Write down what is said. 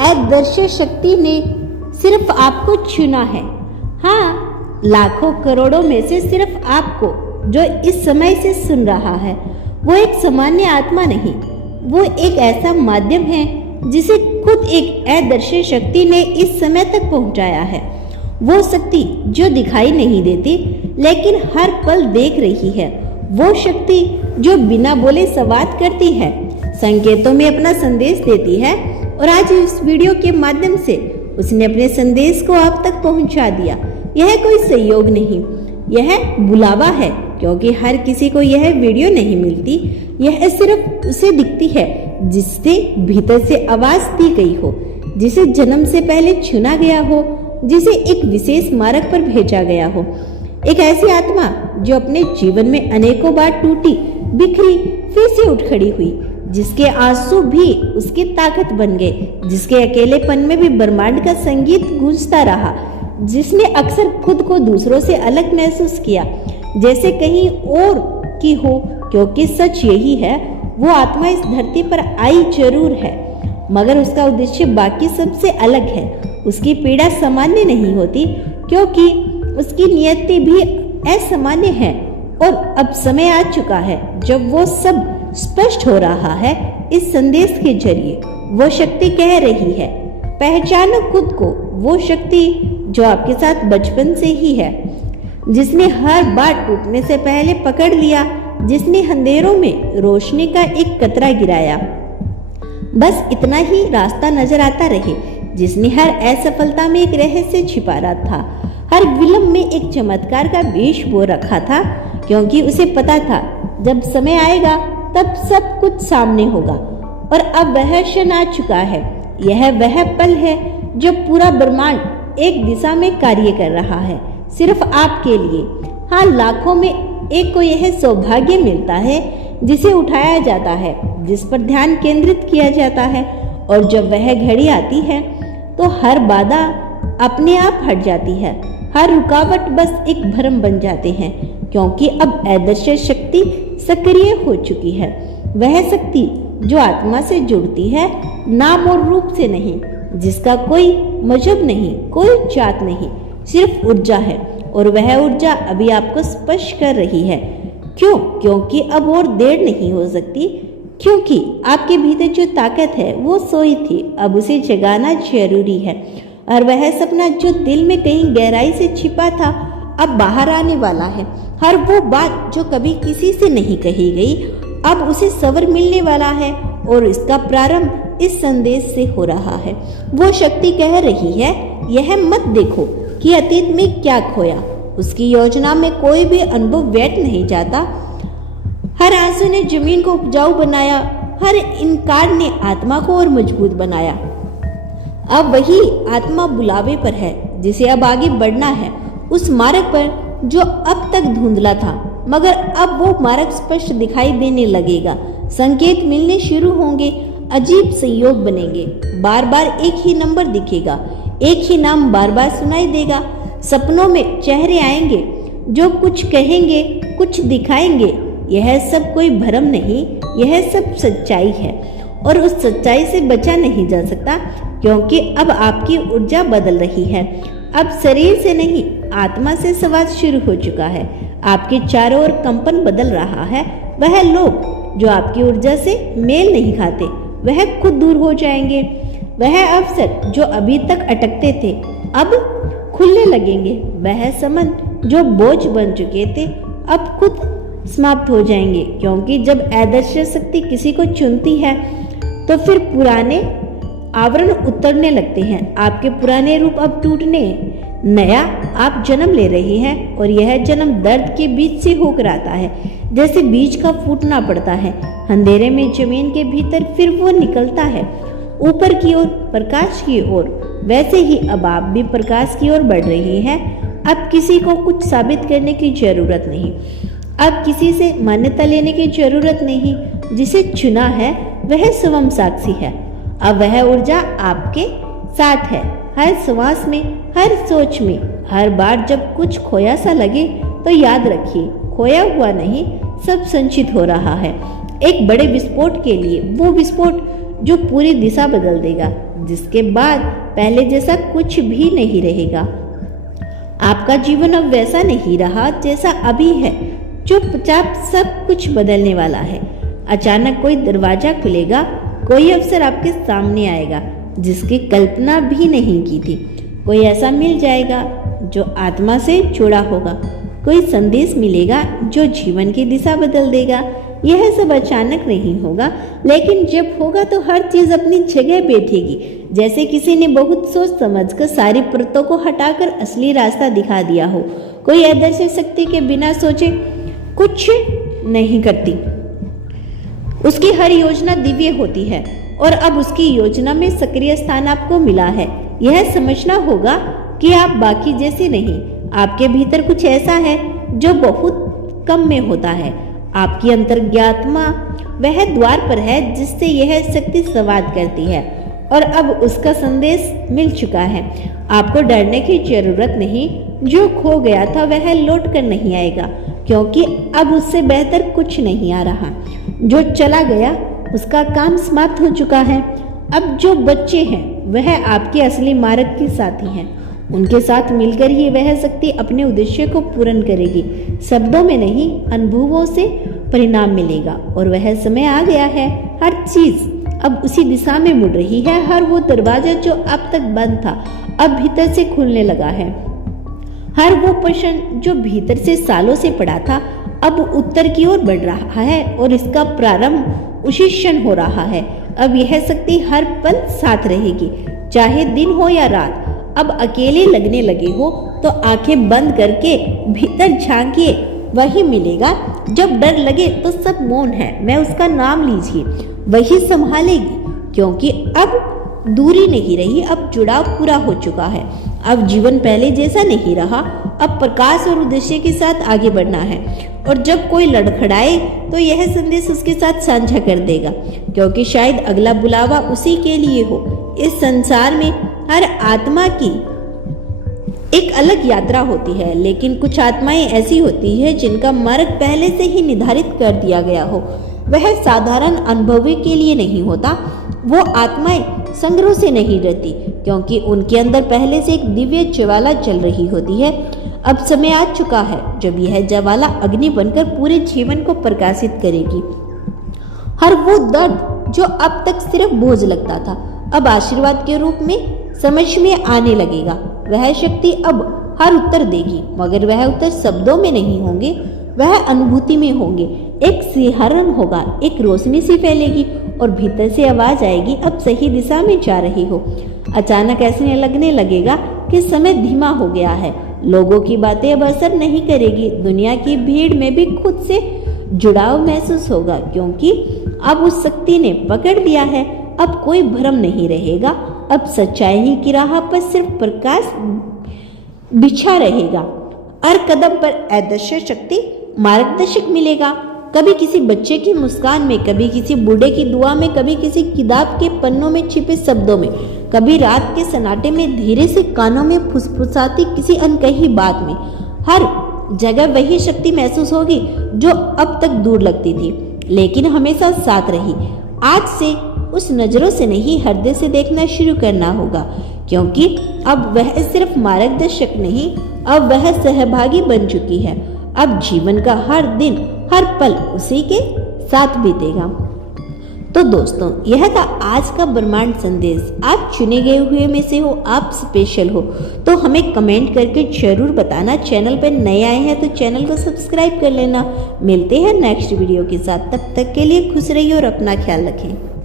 अदृश्य शक्ति ने सिर्फ आपको चुना है। हाँ, लाखों करोड़ों में से सिर्फ आपको, जो इस समय से सुन रहा है, वो एक सामान्य आत्मा नहीं, वो एक ऐसा माध्यम है जिसे खुद एक अदृश्य शक्ति ने इस समय तक पहुंचाया है। वो शक्ति जो दिखाई नहीं देती लेकिन हर पल देख रही है, वो शक्ति जो बिना बोले संवाद करती है, संकेतों में अपना संदेश देती है। और आज इस वीडियो के माध्यम से उसने अपने संदेश को आप तक पहुंचा दिया। यह कोई सहयोग नहीं, यह बुलावा है, क्योंकि हर किसी को यह वीडियो नहीं मिलती। यह सिर्फ उसे दिखती है जिससे भीतर से आवाज दी गई हो, जिसे जन्म से पहले चुना गया हो, जिसे एक विशेष मार्ग पर भेजा गया हो। एक ऐसी आत्मा जो अपने जीवन में अनेकों बार टूटी, बिखरी, फिर से उठ खड़ी हुई, जिसके आंसू भी उसकी ताकत बन गए, जिसके अकेलेपन में भी ब्रह्मांड का संगीत गूंजता रहा, जिसने अक्सर खुद को दूसरों से अलग महसूस किया, जैसे कहीं और की हो। क्योंकि सच यही है, वो आत्मा इस धरती पर आई जरूर है, मगर उसका उद्देश्य बाकी सबसे अलग है। उसकी पीड़ा सामान्य नहीं होती, क्योंकि उसकी नियति भी असामान्य है। और अब समय आ चुका है जब वो सब स्पष्ट हो रहा है। इस संदेश के जरिए वो शक्ति कह रही है, पहचानो खुद को। वो शक्ति जो आपके साथ बचपन से ही है, जिसने हर बार टूटने से पहले पकड़ लिया, जिसने अंधेरों में रोशनी का एक कतरा गिराया, बस इतना ही रास्ता नजर आता रहे, जिसने हर असफलता में एक रहस्य छिपा रहा था, हर विलंब में एक चमत्कार का वेश बो रखा था, क्योंकि उसे पता था जब समय आएगा तब सब कुछ सामने होगा। और अब वह क्षण आ चुका है। यह वह पल है जब पूरा ब्रह्मांड एक दिशा में कार्य कर रहा है, सिर्फ आपके लिए। हाँ, लाखों में एक को यह सौभाग्य मिलता है जिसे उठाया जाता है, जिस पर ध्यान केंद्रित किया जाता है। और जब वह घड़ी आती है तो हर बाधा अपने आप हट जाती है, हर रुकावट बस एक भ्रम बन जाते हैं, क्योंकि अब अदृश्य शक्ति सक्रिय हो चुकी है। वह शक्ति जो आत्मा से जुड़ती है, नाम और रूप से नहीं, जिसका कोई मजहब नहीं, कोई जात नहीं, सिर्फ ऊर्जा है। और वह ऊर्जा अभी आपको स्पर्श कर रही है। क्यों? क्योंकि अब और देर नहीं हो सकती, क्योंकि आपके भीतर जो ताकत है वो सोई थी, अब उसे जगाना जरूरी है। और वह सपना जो दिल में कहीं गहराई से छिपा था, अब बाहर आने वाला है। हर वो बात जो कभी किसी से नहीं कही गई, अब उसे सवर मिलने वाला है। और इसका प्रारंभ इस संदेश से हो रहा है। वो शक्ति कह रही है, यह मत देखो कि अतीत में क्या खोया। उसकी योजना में कोई भी अनुभव व्यर्थ नहीं जाता। हर आंसू ने जमीन को उपजाऊ बनाया, हर इनकार ने आत्मा को और मजबूत बनाया। अब वही आत्मा बुलावे पर है, जिसे अब आगे बढ़ना है, उस मार्ग पर जो अब तक धुंधला था, मगर अब वो मार्ग स्पष्ट दिखाई देने लगेगा। संकेत मिलने शुरू होंगे, अजीब संयोग बनेंगे, बार बार एक ही नंबर दिखेगा, एक ही नाम बार बार सुनाई देगा। सपनों में चेहरे आएंगे जो कुछ कहेंगे, कुछ दिखाएंगे। यह सब कोई भ्रम नहीं, यह सब सच्चाई है। और उस सच्चाई से बचा नहीं जा सकता, क्योंकि अब आपकी ऊर्जा बदल रही है। अब शरीर से नहीं, आत्मा से संवाद शुरू हो चुका है। आपके चारों ओर कंपन बदल रहा है। वह लोग जो आपकी ऊर्जा से मेल नहीं खाते, वह खुद दूर हो जाएंगे। वह अवसर जो अभी तक अटकते थे, अब खुलने लगेंगे। वह संबंध जो बोझ बन चुके थे, अब खुद समाप्त हो जाएंगे। क्योंकि जब अदृश्य शक्ति किसी को चुनती है, तो फिर पुराने आवरण उतरने लगते हैं। आपके पुराने रूप अब टूटने, नया आप जन्म ले रहे हैं। और यह जन्म दर्द के बीच से होकर आता है, जैसे बीज का फूटना पड़ता है अंधेरे में जमीन के भीतर, फिर वो निकलता है ऊपर की ओर, प्रकाश की ओर। वैसे ही अब आप भी प्रकाश की ओर बढ़ रही हैं। अब किसी को कुछ साबित करने की जरूरत नहीं, अब किसी से मान्यता लेने की जरूरत नहीं। जिसे चुना है वह स्वयं साक्षी है। अब वह ऊर्जा आपके साथ है, हर श्वास में, हर सोच में। हर बार जब कुछ खोया सा लगे तो याद रखिए, खोया हुआ नहीं, सब संचित हो रहा है एक बड़े विस्फोट के लिए। वो विस्फोट जो पूरी दिशा बदल देगा, जिसके बाद पहले जैसा कुछ भी नहीं रहेगा। आपका जीवन अब वैसा नहीं रहा जैसा अभी है। चुपचाप सब कुछ बदलने वाला है। अचानक कोई दरवाजा खुलेगा, कोई अवसर आपके सामने आएगा जिसकी कल्पना भी नहीं की थी। कोई ऐसा मिल जाएगा जो आत्मा से जुड़ा होगा। कोई संदेश मिलेगा जो जीवन की दिशा बदल देगा। यह सब अचानक नहीं होगा, लेकिन जब होगा तो हर चीज अपनी जगह बैठेगी, जैसे किसी ने बहुत सोच समझकर सारी परतों को हटाकर असली रास्ता दिखा दिया हो। कोई अदृश्य शक्ति के बिना सोचे कुछ नहीं करती। उसकी हर योजना दिव्य होती है और अब उसकी योजना में सक्रिय स्थान आपको मिला है। यह समझना होगा कि आप बाकी जैसे नहीं। आपके भीतर कुछ ऐसा है जो बहुत कम में होता है। आपकी अंतर्ज्ञात्मा वह द्वार पर है जिससे यह शक्ति संवाद करती है और अब उसका संदेश मिल चुका है। आपको डरने की जरूरत नहीं। जो खो गया था वह लौट कर नहीं आएगा, क्योंकि अब उससे बेहतर कुछ नहीं आ रहा। जो चला गया उसका काम समाप्त हो चुका है। अब जो बच्चे हैं वह आपके असली मार्ग के साथी हैं। उनके साथ मिलकर ही वह शक्ति अपने उद्देश्य को पूर्ण करेगी। शब्दों में नहीं, अनुभवों से परिणाम मिलेगा और वह समय आ गया है। हर चीज अब उसी दिशा में मुड़ रही है। हर वो दरवाजा जो अब तक बंद था अब भीतर से खुलने लगा है। हर वो प्रश्न जो भीतर से सालों से पड़ा था अब उत्तर की ओर बढ़ रहा है और इसका प्रारंभ उसी क्षण हो रहा है। अब यह शक्ति हर पल साथ रहेगी, चाहे दिन हो या रात। अब अकेले लगने लगे हो तो आंखें बंद करके भीतर झांकिए, वही मिलेगा। जब डर लगे तो सब मौन है, मैं उसका नाम लीजिए, वही संभालेगी। क्योंकि अब दूरी नहीं रही, अब जुड़ाव पूरा हो चुका है। अब जीवन पहले जैसा नहीं रहा। अब प्रकाश और उद्देश्य के साथ आगे बढ़ना है और जब कोई लड़खड़ाए तो यह संदेश उसके साथ साझा कर देगा, क्योंकि शायद अगला बुलावा उसी के लिए हो। इस संसार में हर आत्मा की एक अलग यात्रा होती है, लेकिन कुछ आत्माएं ऐसी होती है जिनका मार्ग पहले से ही निर्धारित कर दिया गया हो। वह साधारण अनुभवी के लिए नहीं होता। वो आत्माएं संग्रह से नहीं रहती, क्योंकि उनके अंदर पहले से एक दिव्य ज्वाला चल रही होती है। अब समय आ चुका है जब यह ज्वाला अग्नि बनकर पूरे जीवन को प्रकाशित करेगी। हर वो दर्द जो अब तक सिर्फ बोझ लगता था अब आशीर्वाद के रूप में समझ में आने लगेगा। वह शक्ति अब हर उत्तर देगी, मगर वह उत्तर शब्दों में नहीं होंगे, वह अनुभूति में होंगे। एक सिहरन होगा, एक रोशनी सी फैलेगी और भीतर से आवाज आएगी, अब सही दिशा में जा रही हो। अचानक ऐसे लगने लगेगा कि समय धीमा हो गया है। लोगों की बातें अब असर नहीं करेगी। दुनिया की भीड़ में भी खुद से जुड़ाव महसूस होगा, क्योंकि अब उस शक्ति ने पकड़ लिया है। अब कोई भ्रम नहीं रहेगा। अब सच्चाई की राह पर सिर्फ प्रकाश बिछा रहेगा। हर कदम पर अदृश्य शक्ति मार्गदर्शक मिलेगा। कभी किसी बच्चे की मुस्कान में, कभी किसी बूढ़े की दुआ में, कभी किसी किताब के पन्नों में छिपे शब्दों में, कभी रात के सन्नाटे में धीरे से कानों में फुसफुसाती किसी अनकही बात में। हर जगह वही शक्ति महसूस होगी जो अब तक दूर लगती थी, लेकिन हमेशा साथ रही। आज से उस नजरों से नहीं, हृदय से देखना शुरू करना होगा, क्योंकि अब वह सिर्फ मार्गदर्शक नहीं, अब वह सहभागी बन चुकी है। अब जीवन का हर दिन, हर पल उसी के साथ बीतेगा। तो दोस्तों, यह था आज का ब्रह्मांड संदेश। आप चुने गए हुए में से हो, आप स्पेशल हो, तो हमें कमेंट करके जरूर बताना। चैनल पर नए आए हैं तो चैनल को सब्सक्राइब कर लेना। मिलते हैं नेक्स्ट वीडियो के साथ, तब तक के लिए खुश रहिए और अपना ख्याल रखें।